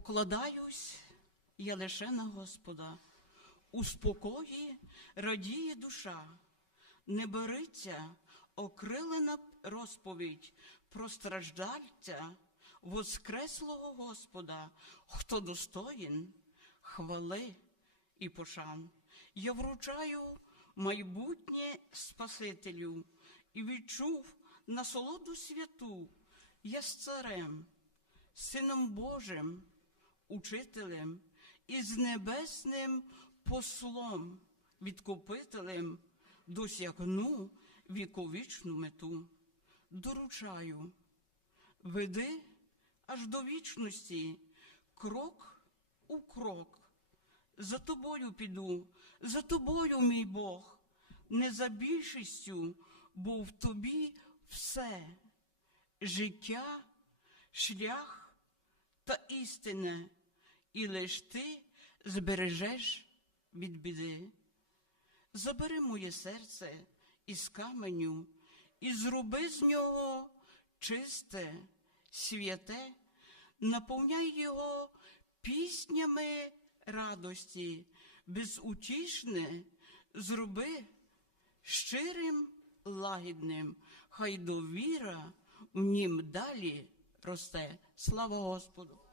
Покладаюсь я лише на Господа, у спокої радіє душа, не бериться окрилена розповідь про страждальця воскреслого Господа, хто достоїн хвали і пошан. Я вручаю майбутнє Спасителю і відчув насолоду святу. Я з царем, Сином Божим, учителем і з небесним послом, відкупителем досягну віковічну мету. Доручаю, веди аж до вічності, крок у крок. За тобою піду, за тобою, мій Бог, не за більшістю, бо в тобі все життя, шлях та істине, і лиш ти збережеш від біди. Забери моє серце із каменю і зроби з нього чисте, святе, наповняй його піснями радості, безутішне зроби щирим, лагідним, хай довіра в нім далі росте. Слава Господу!